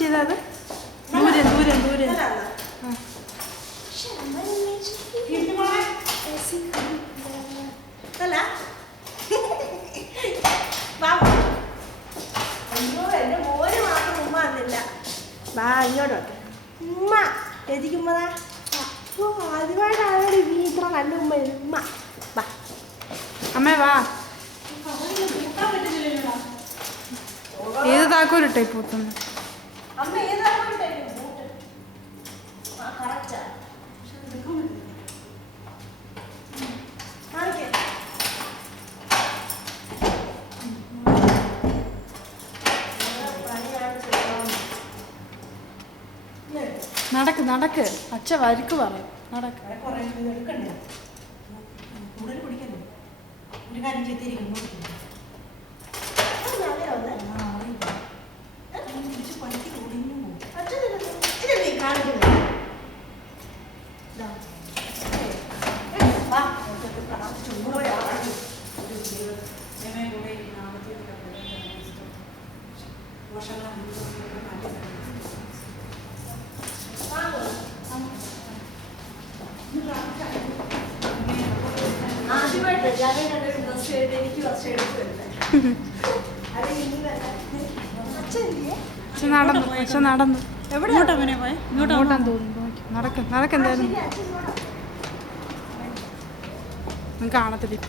ചെയ്താ അത് ദൂരെ ദൂരെ ദൂരെ എന്റെ മോന് മാത്രം ഉമ്മ വന്നില്ല. വാ ഇങ്ങോട്ട് ഉമ്മ എതിക്കുമ്പോഴാ ആദ്യമായിട്ടാണ് ഇത്ര നല്ല ഉമ്മ ഉമ്മ വാ അമ്മേ വാ ഏത് താക്കോലിട്ടെ പൂത്തുന്നു അമ്മ ഏതാ കറക്റ്റാ നടക്ക് നടക്ക് അച്ഛ വരിക്ക് പറയും നടക്ക് ഒരു കാര്യം ചെയ്തിരിക്കുന്നു അച്ഛൻ നടന്നു എവിടെയാ പോയെ ഇങ്ങോട്ടാന്ന് തോന്നുന്നു നടക്ക് നടക്ക് എന്തായാലും കാണത്തില്ല